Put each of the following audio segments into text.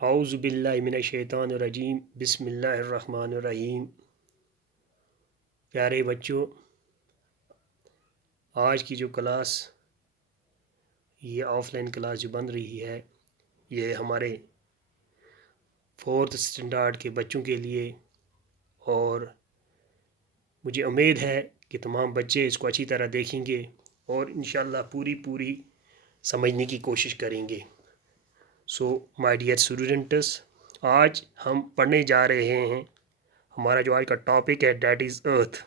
औज़ु बिल्लाहि मिनश शैतानिर रजीम बिस्मिल्लाहिर रहमानिर रहीम। प्यारे बच्चों, आज की जो क्लास ये ऑफ़लाइन क्लास जो बन रही है ये हमारे फोर्थ स्टैंडर्ड के बच्चों के लिए, और मुझे उम्मीद है कि तमाम बच्चे इसको अच्छी तरह देखेंगे और इंशाअल्लाह पूरी समझने की कोशिश करेंगे। सो माय डियर स्टूडेंट्स, आज हम पढ़ने जा रहे हैं, हमारा जो आज का टॉपिक है डैट इज़ अर्थ,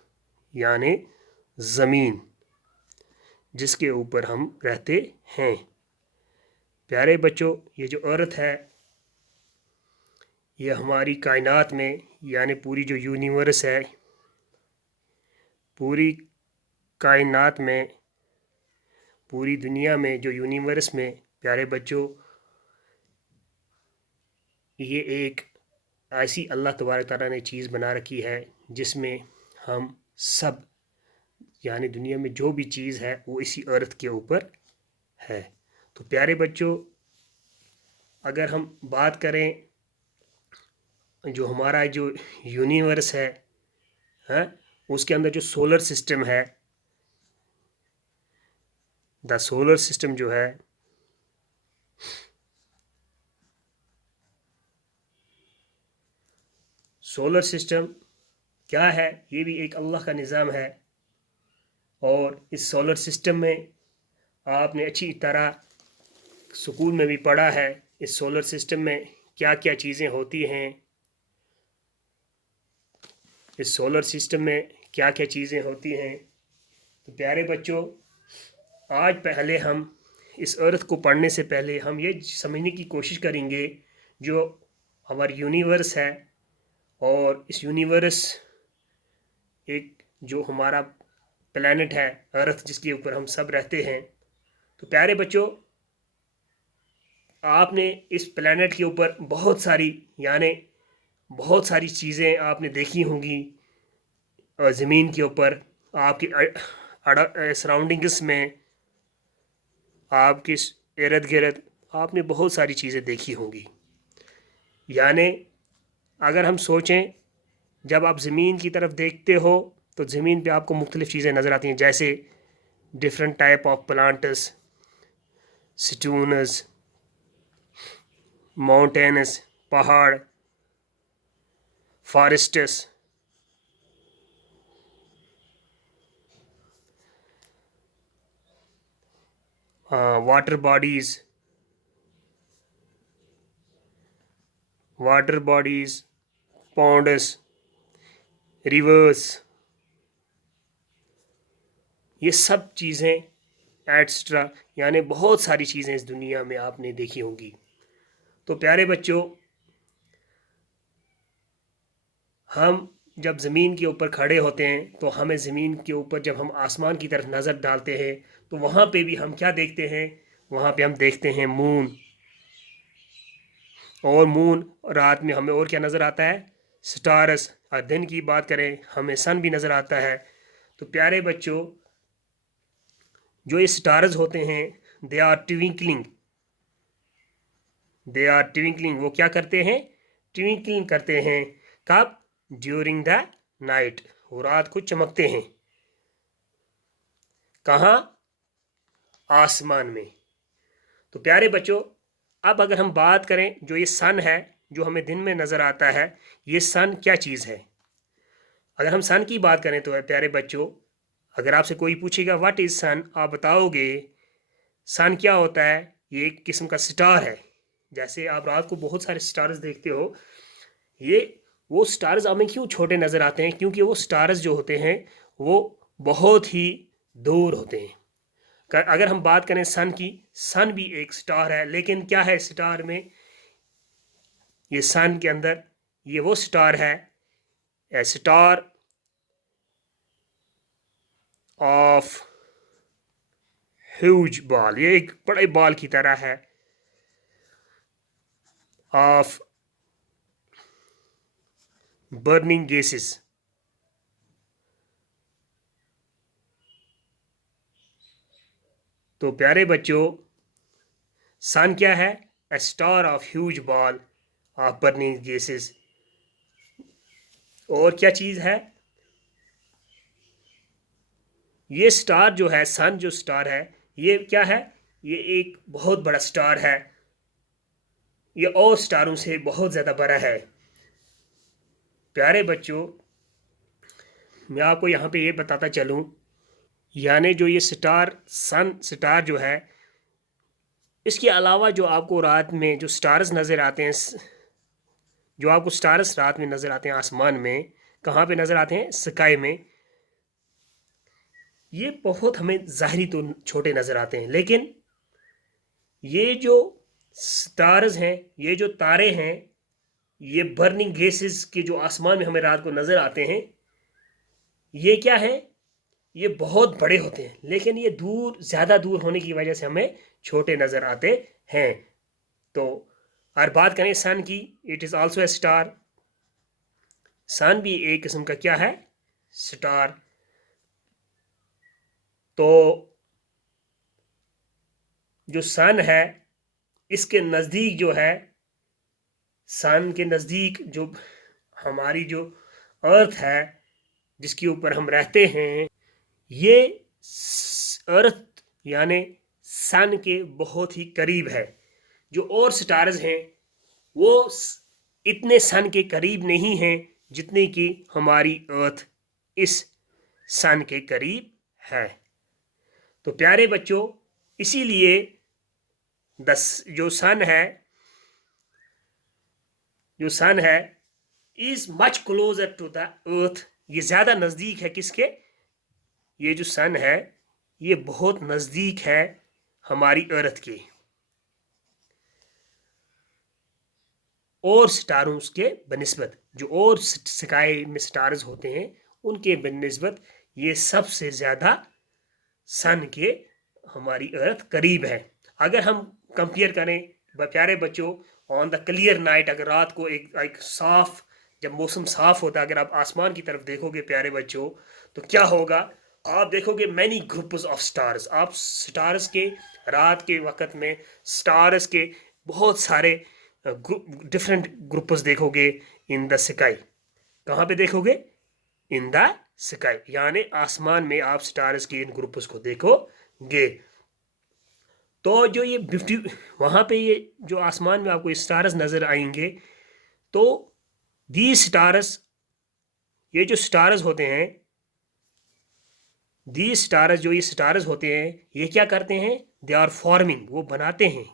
यानी ज़मीन जिसके ऊपर हम रहते हैं। प्यारे बच्चों, ये जो अर्थ है ये हमारी कायनात में यानी पूरी जो यूनिवर्स है, पूरी कायनात में, पूरी दुनिया में जो यूनिवर्स में, प्यारे बच्चों, ये एक ऐसी अल्लाह तबारक ताला ने चीज़ बना रखी है जिसमें हम सब यानी दुनिया में जो भी चीज़ है वो इसी अर्थ के ऊपर है। तो प्यारे बच्चों, अगर हम बात करें जो हमारा जो यूनिवर्स है, हैं, उसके अंदर जो सोलर सिस्टम है, द सोलर सिस्टम जो है, सोलर सिस्टम क्या है, ये भी एक अल्लाह का निज़ाम है। और इस सोलर सिस्टम में आपने अच्छी तरह स्कूल में भी पढ़ा है इस सोलर सिस्टम में क्या क्या चीज़ें होती हैं, इस सोलर सिस्टम में क्या क्या चीज़ें होती हैं। तो प्यारे बच्चों, आज पहले हम इस अर्थ को पढ़ने से पहले हम ये समझने की कोशिश करेंगे जो हमारी यूनिवर्स है, और इस यूनिवर्स एक जो हमारा प्लैनेट है अर्थ जिसके ऊपर हम सब रहते हैं। तो प्यारे बच्चों, आपने इस प्लैनेट के ऊपर बहुत सारी यानी बहुत सारी चीज़ें आपने देखी होंगी। ज़मीन के ऊपर आपकी सराउंडिंग्स में, आपके इर्द गिर्द आपने बहुत सारी चीज़ें देखी होंगी। यानी अगर हम सोचें, जब आप ज़मीन की तरफ देखते हो तो ज़मीन पे आपको मुख्तलिफ़ चीज़ें नज़र आती हैं, जैसे different type of plants, stones, mountains, पहाड़, forests, water bodies, ponds, rivers, ये सब चीज़ें एक्स्ट्रा यानी बहुत सारी चीज़ें इस दुनिया में आपने देखी होंगी। तो प्यारे बच्चों, हम जब ज़मीन के ऊपर खड़े होते हैं तो हमें ज़मीन के ऊपर जब हम आसमान की तरफ नज़र डालते हैं तो वहाँ पे भी हम क्या देखते हैं, वहाँ पे हम देखते हैं मून। और मून रात में हमें और क्या नज़र आता है, स्टार्स। और दिन की बात करें हमें सन भी नज़र आता है। तो प्यारे बच्चों, जो ये स्टार्स होते हैं दे आर ट्विंकलिंग, वो क्या करते हैं, ट्विंकलिंग करते हैं। कब, ड्यूरिंग द नाइट, वो रात को चमकते हैं। कहाँ, आसमान में। तो प्यारे बच्चों, अब अगर हम बात करें जो ये सन है जो हमें दिन में नज़र आता है, ये सन क्या चीज़ है। अगर हम सन की बात करें तो प्यारे बच्चों, अगर आपसे कोई पूछेगा व्हाट इज़ सन, आप बताओगे सन क्या होता है, ये एक किस्म का स्टार है। जैसे आप रात को बहुत सारे स्टार्स देखते हो, ये वो स्टार्स हमें क्यों छोटे नज़र आते हैं, क्योंकि वो स्टार्स जो होते हैं वो बहुत ही दूर होते हैं। अगर हम बात करें सन की, सन भी एक स्टार है, लेकिन क्या है स्टार में, ये सन के अंदर ये वो स्टार है, a star of huge ball, ये एक बड़े बॉल की तरह है, ऑफ बर्निंग गैसेस। तो प्यारे बच्चों, सन क्या है, a star of huge ball, of burning gases. और क्या चीज़ है, ये स्टार जो है, सन जो स्टार है, ये क्या है, ये एक बहुत बड़ा स्टार है, ये और स्टारों से बहुत ज़्यादा बड़ा है। प्यारे बच्चों, मैं आपको यहाँ पे ये बताता चलूँ, यानी जो ये स्टार, सन स्टार जो है, इसके अलावा जो आपको रात में जो स्टार्स नज़र आते हैं, जो आपको स्टार्स रात में नज़र आते हैं आसमान में, कहाँ पे नज़र आते हैं, स्काई में, ये बहुत हमें ज़ाहिरी तो छोटे नज़र आते हैं, लेकिन ये जो स्टार्स हैं, ये जो तारे हैं, ये बर्निंग गैसेस के जो आसमान में हमें रात को नज़र आते हैं, ये क्या है, ये बहुत बड़े होते हैं, लेकिन ये दूर, ज़्यादा दूर होने की वजह से हमें छोटे नज़र आते हैं। तो और बात करें सन की, it is also a star. Sun भी एक किस्म का क्या है, स्टार। तो जो सन है, इसके नज़दीक जो है, सन के नज़दीक जो हमारी जो अर्थ है, जिसके ऊपर हम रहते हैं, ये अर्थ यानी सन के बहुत ही करीब है। जो और स्टार्स हैं वो इतने सन के करीब नहीं हैं जितने कि हमारी अर्थ इस सन के करीब है। तो प्यारे बच्चों, इसीलिए जो सन है is much closer to the earth, ये ज़्यादा नज़दीक है किसके, ये जो सन है ये बहुत नज़दीक है हमारी अर्थ के और स्टारों के बनिस्बत। जो और स्काई में स्टार्स होते हैं उनके बनिस्बत ये सबसे ज़्यादा सन के हमारी अर्थ करीब है। अगर हम कंपेयर करें प्यारे बच्चों, ऑन द क्लियर नाइट, अगर रात को एक साफ, जब मौसम साफ होता है, अगर आप आसमान की तरफ देखोगे प्यारे बच्चों, तो क्या होगा, आप देखोगे मैनी ग्रुप्स ऑफ स्टार्स। आप स्टार्स के रात के वक्त में स्टार्स के बहुत सारे डिफरेंट ग्रुप्स देखोगे इन द स्काई। कहाँ पे देखोगे, इन द स्काई, यानी आसमान में आप स्टार्स के इन ग्रुप्स को देखोगे। तो जो ये 50 वहाँ पे ये जो आसमान में आपको स्टार्स नज़र आएंगे, तो दी स्टार्स, ये जो स्टार्स होते हैं, दी स्टार्स, जो ये स्टार्स होते हैं, ये क्या करते हैं, दे आर फॉर्मिंग, वो बनाते हैं,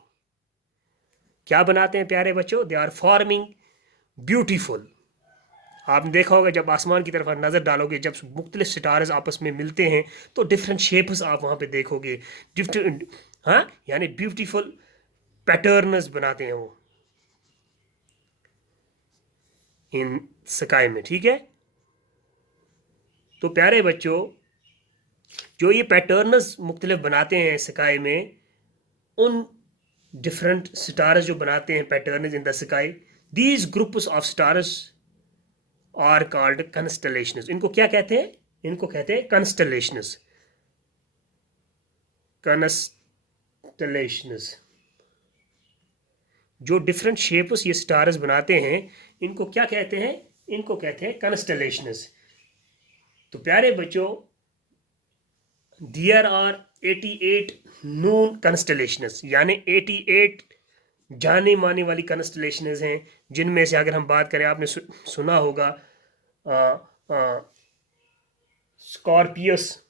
क्या बनाते हैं प्यारे बच्चों, दे आर फॉर्मिंग ब्यूटीफुल। आपने देखा होगा जब आसमान की तरफ नज़र डालोगे, जब मुख्तलिफ स्टार्स आपस में मिलते हैं तो डिफरेंट शेप्स आप वहाँ पे देखोगे, डिफरेंट, हाँ, यानी ब्यूटीफुल पैटर्न्स बनाते हैं वो इन स्काई में, ठीक है। तो प्यारे बच्चों, जो ये पैटर्न्स मुख्तलिफ बनाते हैं स्काई में, उन डिफरेंट स्टार्स जो बनाते हैं patterns in the sky, these groups of stars are called constellations. इनको क्या कहते हैं, इनको कहते हैं कंस्टलेशंस, कंस्टलेशंस। जो डिफरेंट शेप्स ये स्टार्स बनाते हैं, इनको क्या कहते हैं, इनको कहते हैं कंस्टलेशंस। तो प्यारे बच्चों, देयर आर 88 नून कंस्टलेशंस, यानी 88 जाने माने वाली कंस्टलेशंस हैं, जिनमें से अगर हम बात करें, आपने सुना होगा स्कॉर्पियस,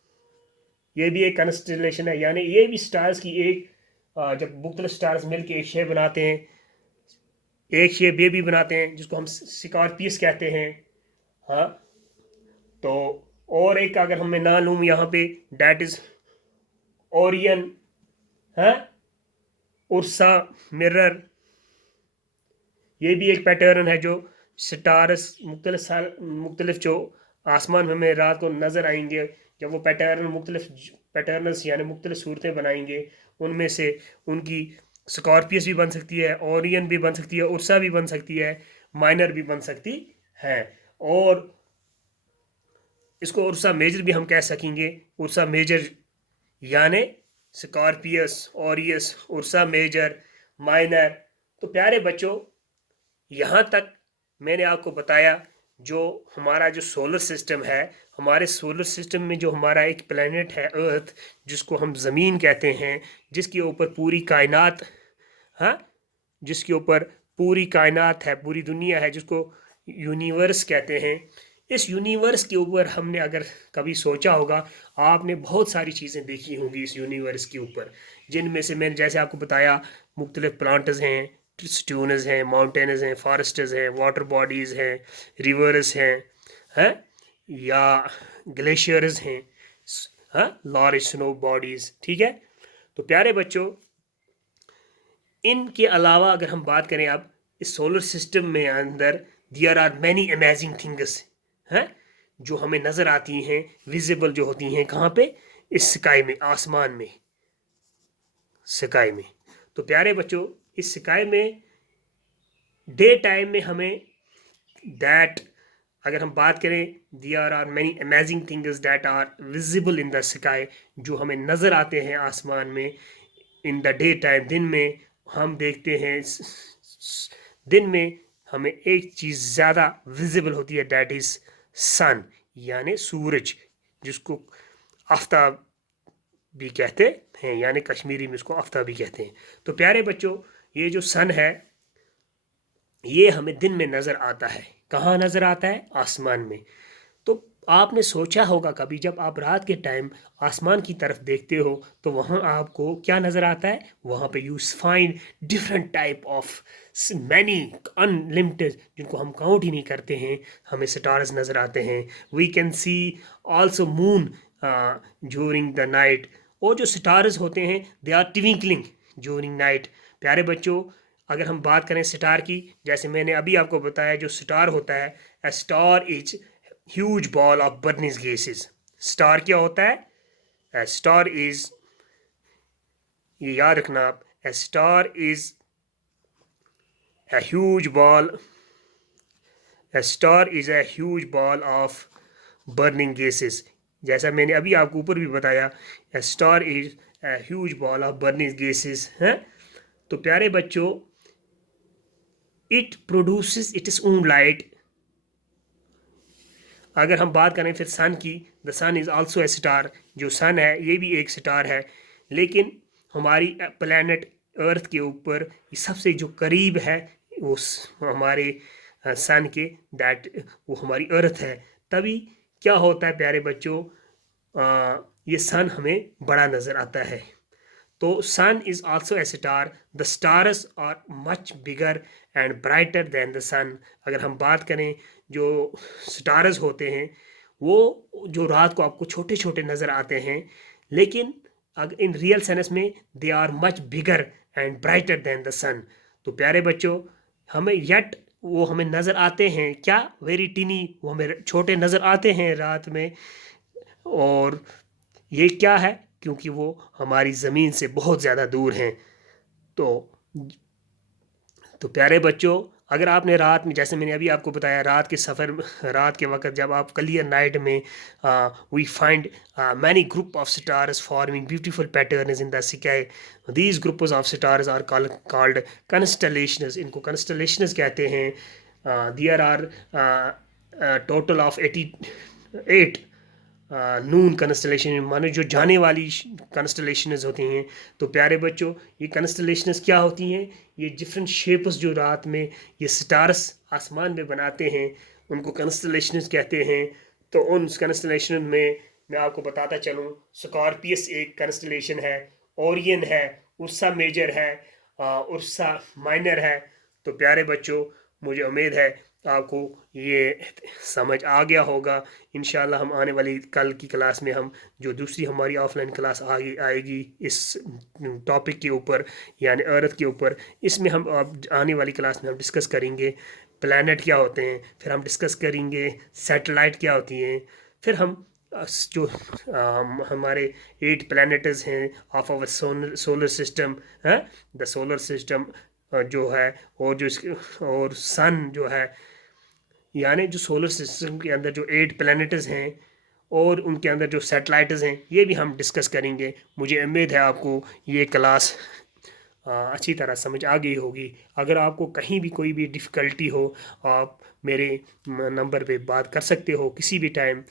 ये भी एक कंस्टलेशन है, यानी ये भी स्टार्स की एक, जब मुख्तलिफ स्टार्स मिलकर एक शेप बनाते हैं, एक शेप ये भी बनाते हैं जिसको हम स्कॉर्पियस कहते हैं। हाँ, तो और एक अगर मैं ना लूँ यहाँ पे, डैट इज ओरियन, है, उर्सा मिरर, ये भी एक पैटर्न है जो स्टार्स मुख्तलिफ जो आसमान में हमें रात को नज़र आएंगे, जब वो पैटर्न मुख्तलिफ पैटर्नस यानी मुख्तलिफ सूरतें बनाएंगे, उनमें से उनकी स्कॉर्पियस भी बन सकती है, ओरियन भी बन सकती है, उर्सा भी बन सकती है, माइनर भी बन सकती है। और इसको उर्सा मेजर भी हम कह सकेंगे, उर्सा मेजर यानी Scorpius, Orion, Ursa Major, Minor. तो प्यारे बच्चों, यहाँ तक मैंने आपको बताया जो हमारा जो सोलर सिस्टम है, हमारे सोलर सिस्टम में जो हमारा एक प्लेनेट है अर्थ, जिसको हम ज़मीन कहते हैं, जिसके ऊपर पूरी कायनात, हाँ, जिसके ऊपर पूरी कायनात है, पूरी दुनिया है, जिसको यूनिवर्स कहते हैं। इस यूनिवर्स के ऊपर हमने अगर कभी सोचा होगा, आपने बहुत सारी चीज़ें देखी होंगी इस यूनिवर्स के ऊपर, जिनमें से मैंने जैसे आपको बताया मुख्तलिफ प्लांट्स हैं, स्टूनस हैं, माउंटेन्स हैं, फॉरेस्ट्स हैं, वाटर बॉडीज़ हैं, रिवर्स हैं, या ग्लेशियर्स हैं, हाँ, लार्ज स्नो बॉडीज़, ठीक है। तो प्यारे बच्चों, इनके अलावा अगर हम बात करें अब इस सोलर सिस्टम में अंदर, there are many amazing things हैं जो हमें नज़र आती हैं, विजिबल जो होती हैं, कहाँ पे, इस स्काई में, आसमान में, स्काई में। तो प्यारे बच्चों, इस स्काई में डे टाइम में हमें दैट, अगर हम बात करें, there are many amazing things that are visible in the sky, जो हमें नज़र आते हैं आसमान में इन द डे टाइम, दिन में हम देखते हैं, दिन में हमें एक चीज़ ज़्यादा विजिबल होती है, दैट इज़ सन, यानी सूरज, जिसको आफ्ताब भी कहते हैं, यानी कश्मीरी में इसको आफ्ताब भी कहते हैं। तो प्यारे बच्चों, ये जो सन है ये हमें दिन में नज़र आता है, कहाँ नज़र आता है, आसमान में। तो आपने सोचा होगा कभी, जब आप रात के टाइम आसमान की तरफ देखते हो तो वहाँ आपको क्या नज़र आता है, वहाँ पे you find different type of many unlimited, जिनको हम काउंट ही नहीं करते हैं, हमें स्टार्स नज़र आते हैं। We can see also moon during the night, और जो स्टार्स होते हैं they are twinkling during night. प्यारे बच्चों, अगर हम बात करें स्टार की, जैसे मैंने अभी आपको बताया, जो स्टार होता है, अ star is huge ball of burning gases. Star क्या होता है, अ स्टार इज, ये याद रखना आप, a star is a huge ball, a star is a huge ball of burning gases. जैसा मैंने अभी आपको ऊपर भी बताया, a star is a huge ball of burning gases है। तो प्यारे बच्चों, it produces its own light. अगर हम बात करें फिर सन की, the sun is also a star, जो सन है ये भी एक स्टार है, लेकिन हमारी प्लैनेट अर्थ के ऊपर सबसे जो करीब है वो हमारे सन के, दैट वो हमारी अर्थ है। तभी क्या होता है प्यारे बच्चों, ये सन हमें बड़ा नज़र आता है। तो sun is also a star, the stars are much bigger and brighter than the sun. अगर हम बात करें, जो स्टार्स होते हैं वो जो रात को आपको छोटे छोटे नज़र आते हैं, लेकिन अगर इन रियल सेंस में they are much bigger and brighter than the sun. तो प्यारे बच्चों, हमें यट वो हमें नज़र आते हैं क्या, वेरी टिनी, वो हमें छोटे नज़र आते हैं रात में। और ये क्या है, क्योंकि वो हमारी ज़मीन से बहुत ज़्यादा दूर हैं। तो प्यारे बच्चों, अगर आपने रात में, जैसे मैंने अभी आपको बताया, रात के सफ़र, रात के वक्त जब आप क्लियर नाइट में, we find many group of stars forming beautiful patterns in the sky. These groups of stars are called constellations, इनको कंस्टलेशंस कहते हैं। There are total of 88 known constellation, मानो जो जाने वाली कंस्टलेशंस होती हैं। तो प्यारे बच्चों, ये कंस्टलेशंस क्या होती हैं, ये डिफरेंट शेप्स जो रात में ये स्टार्स आसमान में बनाते हैं, उनको कंस्टलेशंस कहते हैं। तो उन कंस्टलेशन में मैं आपको बताता चलूँ, स्कॉर्पियस एक कंस्टलेशन है, ओरियन है, उर्सा मेजर है, उर्सा माइनर है। तो प्यारे बच्चों, मुझे उम्मीद है आपको ये समझ आ गया होगा। इंशाल्लाह हम आने वाली कल की क्लास में, हम जो दूसरी हमारी ऑफलाइन क्लास आगे आएगी इस टॉपिक के ऊपर, यानी अर्थ के ऊपर, इसमें हम अब आने वाली क्लास में हम डिस्कस करेंगे प्लैनेट क्या होते हैं, फिर हम डिस्कस करेंगे सैटेलाइट क्या होती हैं, फिर हम जो हमारे 8 प्लैनेट्स हैं ऑफ आवर सोलर सिस्टम है, द सोलर सिस्टम जो है, और और सन जो है, यानी जो सोलर सिस्टम के अंदर जो 8 प्लैनेट्स हैं और उनके अंदर जो सैटेलाइट्स हैं, ये भी हम डिस्कस करेंगे। मुझे उम्मीद है आपको ये क्लास अच्छी तरह समझ आ गई होगी। अगर आपको कहीं भी कोई भी डिफ़िकल्टी हो, आप मेरे नंबर पे बात कर सकते हो किसी भी टाइम।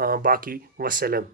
बाकी वसलम।